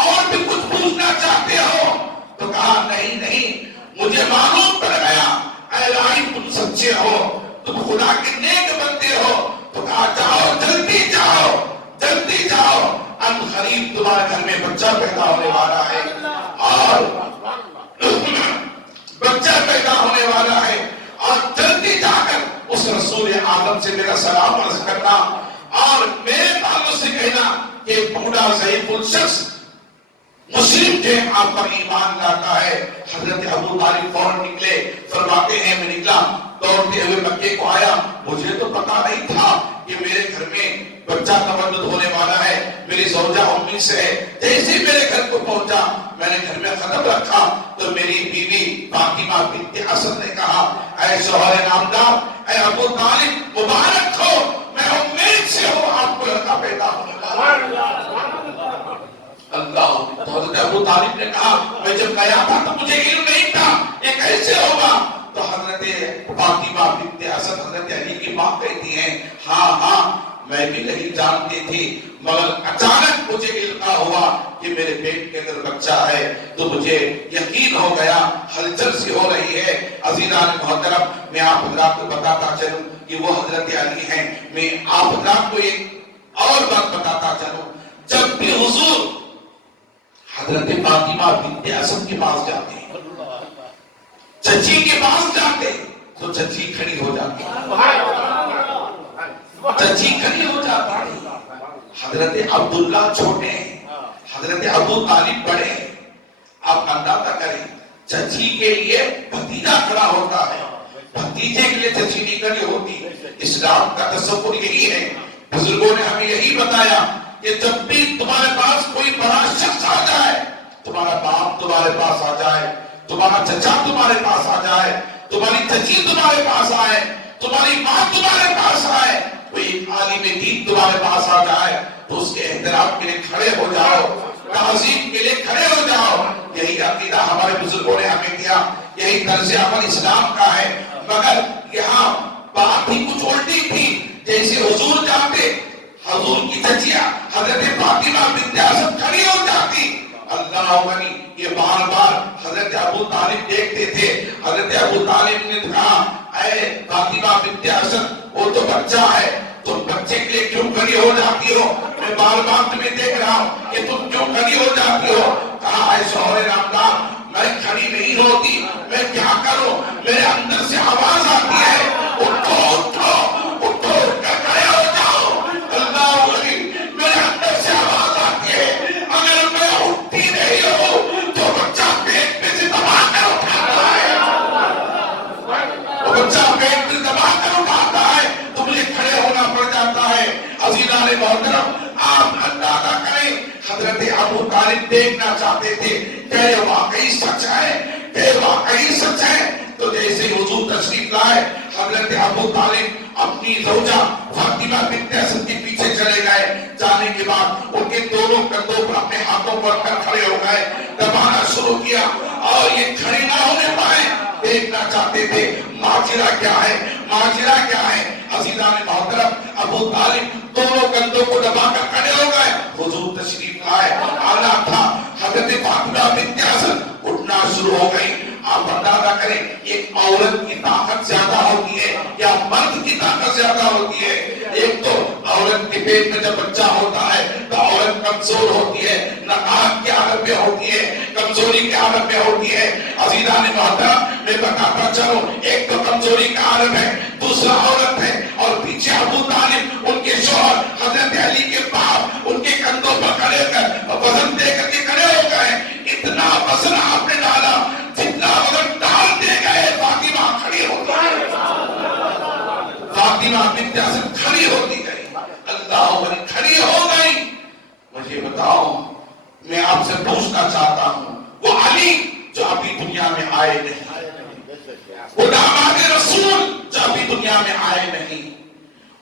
اور بھی کچھ پوچھنا چاہتے ہو؟ تو کہا نہیں مجھے معلوم پڑ گیا اے راہب تم سچے ہو، تم خدا کے نیک بندے ہو. تو کہا جاؤ جلدی جاؤ ان قریب تمہارے گھر میں بچہ پیدا ہونے والا ہے اور جلدی جا کر اس رسول اعظم سے میرا سلام عرض کرنا اور میرے تعلق سے کہنا کہ بوڑھا ضعیف الشخص مسلم کے آپ پر ایمان لاتا ہے. حضرت ابو طالب فوراً نکلے. فرماتے ہیں میں نکلا دوڑتے ہوئے مکے کو آیا. مجھے تو پتا نہیں تھا کہ میرے گھر میں بچہ تولد ہونے والا ہے، میری زوجہ امی سے ہے. جیسے میرے گھر کو پہنچا میں نے گھر میں قدم رکھا تو میری بیوی فاطمہ بنت اسد نے کہا اے شوہر نامدار اے ابو طالب مبارک ہو، میں امید سے ہوں آپ کو لڑکا پیدا ہونے والا. اللہ. حضرت ابو طالب نے کہا میں جب گیا تھا تو مجھے علم نہیں تھا یہ کیسے ہوگا. تو حضرت فاطمہ بنت اسد حضرت علی کی ماں کہتی ہیں ہاں میں بھی نہیں جانتی تھی مگر اچانک مجھے علم ہوا کہ میرے پیٹ کے اندر بچہ ہے تو مجھے یقین ہو گیا. ہلچل سی ہو رہی ہے. عزیزان محترم میں آپ حضرات کو بتاتا چلوں کہ وہ حضرت علی ہیں. میں آپ حضرات کو ایک اور بات بتاتا چلوں. جب بھی حضور حضرت فاطمہ بنت اسد کے پاس جاتے ہیں، چچی کے پاس جاتے تو چچی کھڑی ہو جاتی ہے، چچی کھڑی ہو جاتی ہے۔ حضرت عبداللہ چھوٹے ہیں، حضرت ابو طالب بڑے ہیں۔ آپ اندازہ کریں، چچی کے لیے بھتیجا کھڑا ہوتا ہے، بھتیجے کے لیے چچی نہیں کھڑی ہوتی۔ اسلام کا تصور یہی ہے، بزرگوں نے ہمیں یہی بتایا کہ جب بھی تمہارے پاس کوئی بڑا شخص آ جائے، تمہارا باپ تمہارے پاس آ جائے، تمہارا چچا تمہارے پاس آ جائے، تمہاری چچی تمہارے پاس آئے، تمہاری ماں تمہارے پاس آئے، کوئی عالم دین تمہارے پاس آ جائے تو اس کے احترام کے لیے کھڑے ہو جاؤ، تعظیم کے لیے کھڑے ہو جاؤ۔ یہی عقیدہ ہمارے بزرگوں نے ہمیں دیا، یہی طرز عمل اسلام کا ہے۔ مگر یہاں بات ہی کچھ الٹی تھی، جیسے حضور جاتے، حضور کی چچیا حضرت فاطمہ بنت اسد کھڑی ہو جاتی، اللہ علی یہ بار بار حضرت ابو طالب دیکھتے تھے۔ حضرت ابو طالب نے کہا، اے فاطمہ بنت اسد، وہ تو بچہ ہے، تم بچے کے لیے کیوں کھڑی ہو جاتی ہو؟ میں بار بار تمہیں دیکھ رہا ہوں کہ تم کیوں کھڑی ہو جاتی ہو؟ کہا، اے شوہر نامدار، میں کھڑی نہیں ہوتی، میں کیا کروں؟ میرے اندر سے آواز آتی ہے، اٹھو اٹھو اٹھو، کھڑے ہو جاؤ۔ اللہ علی میرے اندر سے آواز آتی ہے، اگر میں اٹھتی نہیں ہوں تو بچہ پیٹ میں سے دبا کر اٹھاتا ہے، وہ بچہ پیٹ میں دبا کر اٹھاتا ہے تو مجھے کھڑے ہونا پڑ جاتا ہے۔ عزیزان محترم، آپ اندازہ کریں، حضرت ابو طالب دیکھنا چاہتے تھے کہ یہ واقعی سچ ہے، کہ واقعی سچ ہے۔ تو جیسے حضور تشریف لائے، حضرت ابو طالب اپنی زوجہ فاطمہ بنت اسد کے پیچھے چلے گئے۔ جانے کے بعد ان کے دونوں کندھوں پر اپنے ہاتھوں پر کر کھڑے ہو گئے، دبانا شروع کیا، اور یہ کھڑے نہ ہونے پائے۔ دیکھنا چاہتے تھے ماجرا کیا ہے، ماجرا کیا ہے۔ عزیزان محترم، ابو طالب دونوں کندھوں کو دبا کر کھڑے ہو گئے۔ حضور تشریف لائے، آنا تھا، حضرت فاطمہ بنت اسد اٹھنا شروع ہو گئی۔ آپ اندازہ کریں، ایک عورت کی طاقت زیادہ ہوتی ہے یا مرد کی طاقت زیادہ ہوتی ہے؟ ایک تو عورت کے پیٹ میں جب بچہ ہوتا ہے تو عورت کمزور ہوتی ہے، نقاہت کے عالم میں ہوتی ہے، کمزوری کے عالم میں ہوتی ہے۔ عزیزان محترم، میں بتاتا چلوں، ایک تو کمزوری کا عالم ہے، دوسرا عورت ہے، اور پیچھے ابو طالب ان کے شوہر حضرت علی کے باپ ان کے کندھوں پر کھڑے کر وزن دے کر کے کھڑے ہو گئے۔ اتنا وزن آپ نے ڈالا جتنا وزن ڈال دے گئے، فاطمہ کھڑی ہو گئی، فاطمہ بنت اسد کھڑی ہوتی گئی، اللہ علی کھڑی ہو گئی۔ مجھے بتاؤ، میں آپ سے پوچھنا چاہتا ہوں، وہ علی جو ابھی دنیا میں آئے نہیں، وہ داماد رسول جو ابھی دنیا میں آئے نہیں،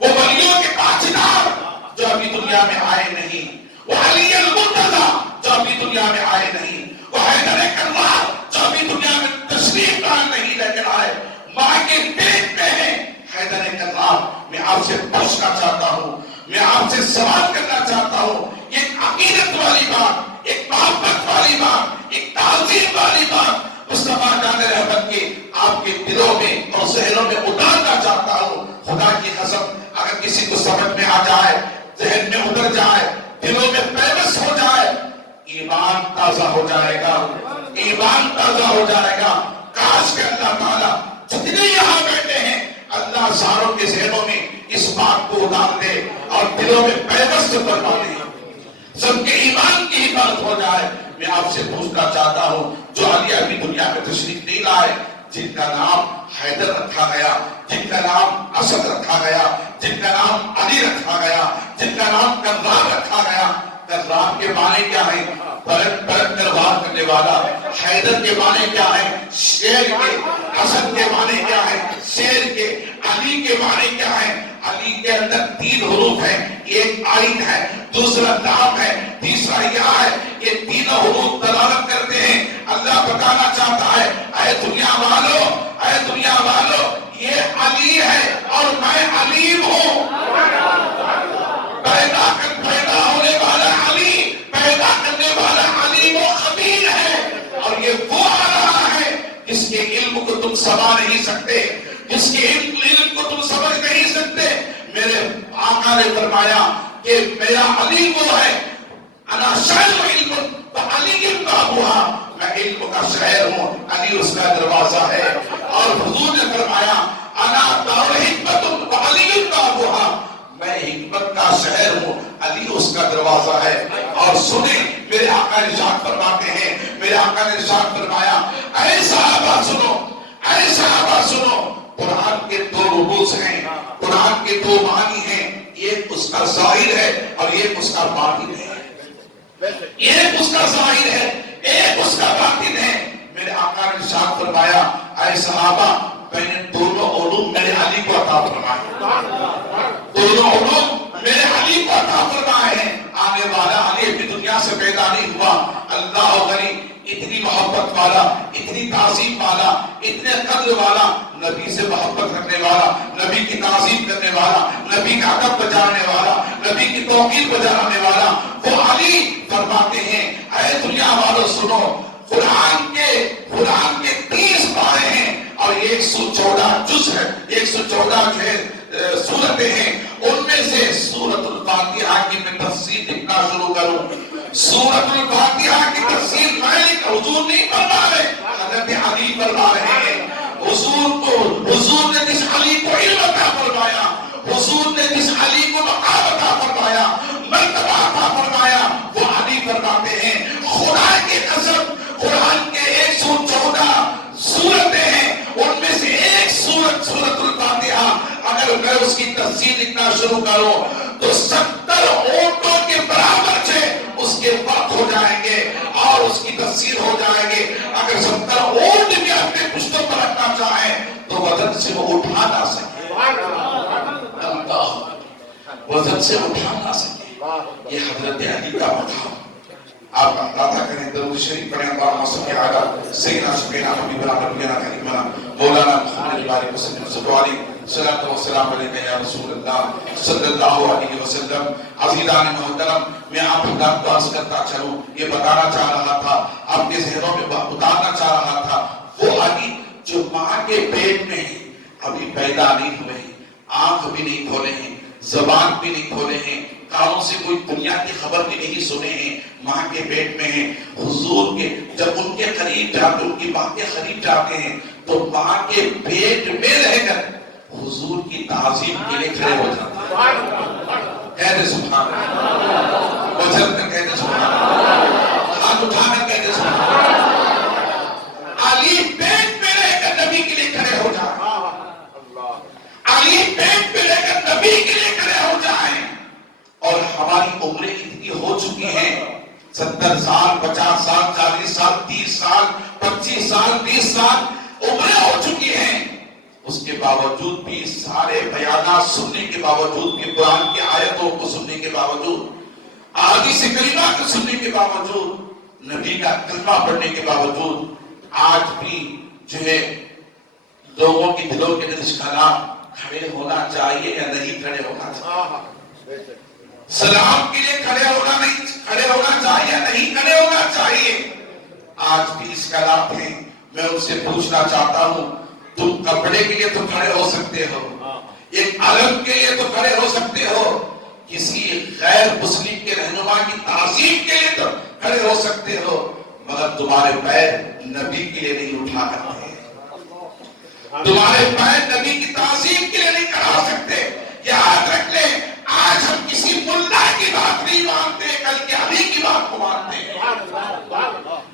وہ ولیوں کے پاسدار جو ابھی دنیا میں آئے نہیں، وہ علی المرتضی جو ابھی دنیا میں آئے نہیں، وہ حیدر کرار جو ابھی دنیا میں تشریف لائے نہیں، لیکن آئے ماں کے پیٹ میں ہیں حیدر کرار۔ میں آپ سے پوچھنا چاہتا ہوں، میں آپ سے سوال کرنا چاہتا ہوں، ایک عقیدت والی بات، ایک محبت والی بات، ایک تعظیم والی بات مصطفیٰ جان رحمت کے آپ کے دلوں میں اور ذہنوں میں اتارنا چاہتا ہوں۔ خدا کی قسم، اگر کسی کو سمجھ میں آ جائے، ذہن میں اتر جائے، دلوں میں پیوست ہو جائے، ایمان تازہ ہو جائے گا، ایمان تازہ ہو جائے گا۔ کاش کہ اللہ تعالیٰ جتنے یہاں بیٹھے ہیں، اللہ ساروں کے ذہنوں میں اس بات کو اتار دے اور دلوں میں پیوست فرما دے، سب کے ایمان کی حفاظت ہو جائے۔ میں آپ سے پوچھنا چاہتا ہوں، جو علی ابھی دنیا میں تشریف نہیں لائے، جن کا نام حیدر رکھا گیا، جن کا نام اسد رکھا گیا، جن کا نام علی رکھا گیا، جن کا نام کرار رکھا گیا، کرار کے معنی کیا ہے؟ پلٹ پلٹ کر وار کرنے والا۔ حیدر کے معنی کیا ہے؟ شیر کے۔ اسد کے معنی کیا ہے؟ شیر کے۔ علی کے معنی کیا ہے؟ علی کے اندر 3 حروف ہیں، ایک عین ہے، دوسرا لام ہے، تیسرا یا ہے۔ یہ تینوں حروف دلالت کرتے ہیں، اللہ بتانا چاہتا ہے، اے دنیا والو، اے دنیا والو، یہ علی ہے اور میں علیم ہوں۔ پیدا ہونے والا علی، پیدا کرنے والا علیم و خبیر ہے، اور یہ وہ آ رہا ہے جس کے علم کو تم سما نہیں سکتے، جس کے علم کو تم سمجھ نہیں سکتے۔ میرے آقا نے فرمایا کہ میرا علی وہ ہے، انا شاہد علم، تو علی کے علی اس کا دروازہ ہے. اور حضور نے فرمایا انا دار حکمت وعلی بابھا، میں حکمت کا شہر ہوں، علی اس کا دروازہ ہے. اور سنیں میرے آقا نے ارشاد فرماتے ہیں، میرے آقا نے ارشاد فرمایا اے صحابہ سنو، اے صحابہ سنو، قرآن کے دو رموز ہیں، قرآن کے دو معنی ہیں، ایک اس کا ظاہر ہے اور ایک اس کا باطن ہے. ایک اس کا ظاہر ہے، ایک اس کا باطن ہے. میرے آقا نے ارشاد فرمایا اے صحابہ میں نے دونوں علوم میرے علی کو عطا فرمائے، دونوں علوم میرے علی کو عطا فرمائے ہیں. آنے والا علی اپنی دنیا سے پیدا نہیں ہوا، اللہ غنی، اتنی محبت والا، اتنی تعظیم والا، اتنے قدر والا، نبی سے محبت رکھنے والا، نبی کی تعظیم کرنے والا، نبی کا ادب بجانے والا، نبی کی توقیر بجانے والا وہ علی. فرماتے ہیں اے دنیا والوں سنو، قرآن کے 30 پارے ہیں اور 114 جز ہے، 114 جو ہے سورتیں ہیں. ان میں سے سورۃ الفاتحہ کی میں تفسیر لکھنا شروع کروں. سورۃ الفاتحہ کی تفسیر میں لکھ، حضور نہیں فرما رہے، حضرت علی فرما رہے ہیں. حضور نے جس علی کو علم عطا فرمایا، حضور نے جس علی کو مقام عطا فرمایا، مرتبہ عطا فرمایا، وہ علی فرماتے ہیں خدا کی قسم قرآن کے 114 سورتیں ہیں، ان میں سے ایک سورت سورۃ الفاتحہ اگر میں اس کی تفسیر لکھنا شروع کروں تو 70 اونٹوں کے برابر سے اس کے وقت ہو جائیں گے اور اس کی تفسیر ہو جائیں گے. اگر 70 اونٹ بھی اپنے پشتوں پر رکھنا چاہیں تو وزن سے وہ اٹھا نہ سکے، وزن سے اٹھا نہ سکے. یہ حضرت علی کا مقام. آپ اندازہ کریں، درود شریف پڑھیں، اللہم صل علی سیدنا شفیعنا حبیبنا نبینا کریمنا مولانا محمد بارک وسلم صلی علیہ صلاۃ و سلام علیکہ یا رسول اللہ صلی اللہ علیہ وسلم. عزیزان محترم، میں آپ حضرات کو عرض کرتا چلوں، یہ بتانا چاہ رہا تھا، آپ کے ذہنوں میں اتارنا چاہ رہا تھا، وہ علی جو ماں کے پیٹ میں ہے، ابھی پیدا نہیں ہوئے ہیں، آنکھ بھی نہیں کھولے ہیں، زبان بھی نہیں کھولے ہیں، کانوں سے کوئی دنیا کی خبر بھی نہیں سنے ہیں، ماں کے پیٹ میں ہیں. حضور کے جب ان کے قریب جاتے، ان کی ماں کے قریب جاتے ہیں تو ماں کے پیٹ میں رہ کر حضور کی تعظیم کے لیے کھڑے ہو جاتے ہیں. کہتے سبحان اللہ، وجل کر کہتے سبحان اللہ، ہاتھ اٹھا کر کہتے سبحان اللہ. علی پیٹ میں رہ کر نبی کے لیے کھڑے ہو جائیں، علی پیٹ میں رہ کر نبی کے لیے کھڑے ہو جائیں. اور ہماری عمریں اتنی ہو چکی ہیں، 70 سال 50 سال 40 سال 30 سال 25 سال 20 سال عمریں ہو چکی ہیں، اس کے باوجود بھی سارے بیانات سننے کے باوجود بھی، قرآن کی آیتوں کو سننے کے باوجود، احادیث کریمہ کو سننے کے باوجود، نبی کا کلمہ پڑھنے کے باوجود، آج بھی جو ہے لوگوں کی دلوں کے اندر اشکالات، کھڑے ہونا چاہیے یا نہیں کھڑے ہونا چاہیے، سلام کے لیے کھڑے ہونا چاہیے یا نہیں کھڑے ہونا چاہیے. آج بھی اشکالات ہیں. میں ان سے پوچھنا چاہتا ہوں، تم کپڑے کے لیے تو کھڑے ہو سکتے ہو، ایک علم کے لیے تو کھڑے ہو سکتے ہو، کسی غیر مسلم کے رہنما کی تعظیم کے لیے تو کھڑے ہو سکتے ہو، مگر تمہارے پیر نبی کے لیے نہیں اٹھا کرتے، تمہارے پیر نبی کی تعظیم کے لیے نہیں کھڑا سکتے. یاد رکھ لیں، آج ہم کسی ملا کی بات نہیں مانتے، کل کے علی کی بات کو مانتے ہیں.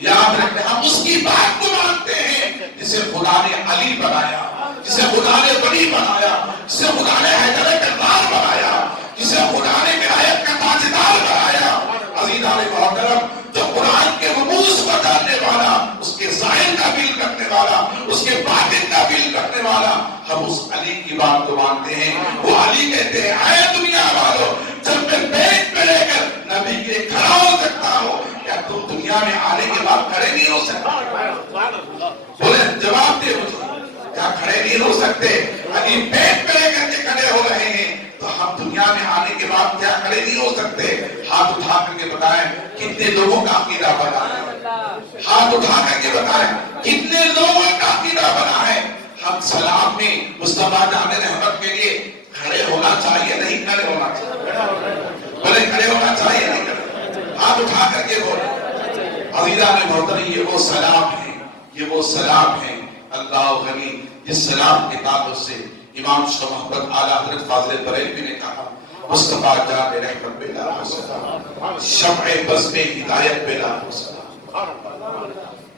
یاد رکھ لیں، ہم اس کی بات کو مانتے ہیں جسے خدا نے علی بنایا، جسے خدا نے ولی بنایا، جسے خدا نے حیدر کرار بنایا، جسے خدا نے ولایت کا تاجدار بنایا. عزیزان محترم، جو قرآن کے رموز کو جاننے والا، اس کے ظاہر کا بھی علم رکھنے والا، اس کے باطن کا بھی علم رکھنے والا، ہم اس علی کی بات کو مانتے ہیں. وہ علی کہتے ہیں اے دنیا والوں، جب میں پیٹ میں رہ کر نبی کے لیے کھڑا ہو سکتا ہوں، کیا تم دنیا میں آنے کے بعد کھڑے نہیں ہو سکتے؟ بولے جواب دے مجھے، کیا کھڑے نہیں ہو سکتے؟ علی پیٹ میں رہ کر کے کھڑے ہو رہے ہیں تو ہم دنیا میں آنے کے بعد کیا کھڑے نہیں ہو سکتے؟ ہاتھ اٹھا کر کے بتائیں کتنے لوگوں کا عقیدہ بنا ہے، ہاتھ اٹھا کر کے بتائیں کتنے لوگوں کا عقیدہ بنا ہے. ہم سلام میں مصطفیٰ جان رحمت کے لیے کھڑے ہونا چاہیے نہیں کھڑے ہونا چاہیے؟ بولے کھڑے ہونا چاہیے نہیں کھڑے؟ ہاتھ اٹھا کر کے بولے. عزیزان محترم، یہ وہ سلام ہے، یہ وہ سلام ہے اللہ غنی جس سلام کے تعلق سے امام شاہ محمد اعلیٰ حضرت فاضل بریلوی نے کہا مصطفیٰ جان رحمت پہ لاکھوں سلام، شمع بزم ہدایت پہ لاکھوں سلام،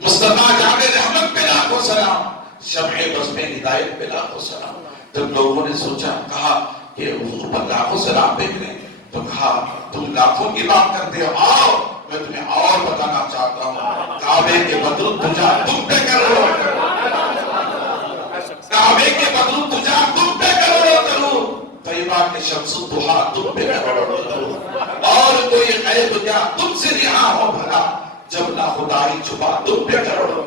مصطفیٰ جان رحمت پہ لاکھوں سلام، شمع بزم ہدایت پہ لاکھوں سلام۔ جب لوگوں نے سوچا کہا کہ حضور پر لاکھوں سلام بھیج رہے ہیں تو کہا تم لاکھوں کی بات کرتے ہو، آؤ میں تمہیں اور بتانا چاہتا ہوں کعبے کے بدر تجا تم پہ کرو، کعبے کے بدر تجا تم پہ کرو، طیبہ کے شمس الضحا تم پہ کرو، اور کوئی غیب کیا تم سے رہا ہو بھلا جب نہ خدائی چھپا تم پہ کرو،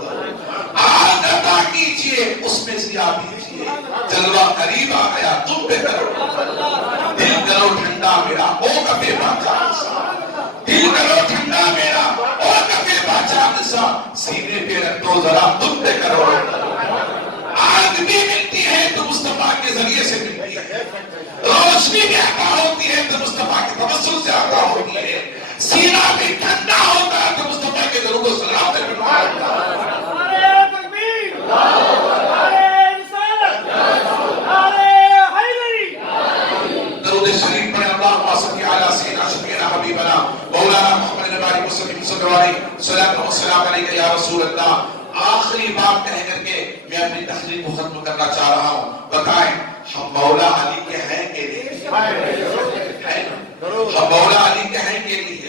آج عطا کیجئے اس میں زیادہ دیجئے، جلوہ قریب آ گیا تم پہ کرو، دل کرو ٹھنڈا میرا او کبھی باچا نسا، دل کرو ٹھنڈا میرا او کبھی باچا نسا، سینے پہ رکھ دو ذرا تم پہ کرو، آگ بھی ملتی ہے تو مصطفیٰ کے ذریعے سے ملتی ہے، روشنی بھی عطا ہوتی ہے تو مصطفیٰ کے توسل سے عطا ہوتی ہے، سینہ بھی ٹھنڈا ہوتا ہے تو مصطفیٰ کے درود و سلام سے ملتا ہے۔ نعرہ تکبیر، نعرہ رسالت، نعرہ حیدری۔ درود شریف پڑھیں اللہم صلی علی سیدنا شفیعنا حبیبنا مولانا محمد نبی مصطفی صلی اللہ علیہ وسلم السلام علیکہ یا رسول اللہ۔ آخری بات کہہ کر کے میں اپنی تقریر کو ختم کرنا چاہ رہا ہوں، بتائیں ہم مولا علی کے ہیں کہ نہیں؟ ہم مولا علی کے ہیں کہ نہیں؟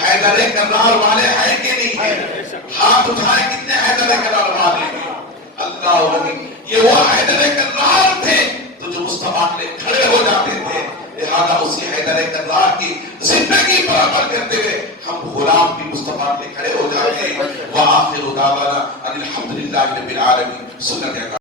حیدر کرار والے ہیں کہ نہیں؟ ہاتھ اٹھائیں کتنے حیدر کرار والے ہیں؟ اللہ غنی یہ وہ حیدر کرار تھے تو جو مصطفیٰ کے لیے کھڑے ہو جاتے تھے، لہذا اسی حیدر کرار کی زندگی پر عمل کرتے ہوئے ہم غلام بھی مصطفیٰ کے لیے کھڑے ہو جاتے ہیں۔ وآخر دعوانا ان الحمدللہ رب العالمین۔ سنت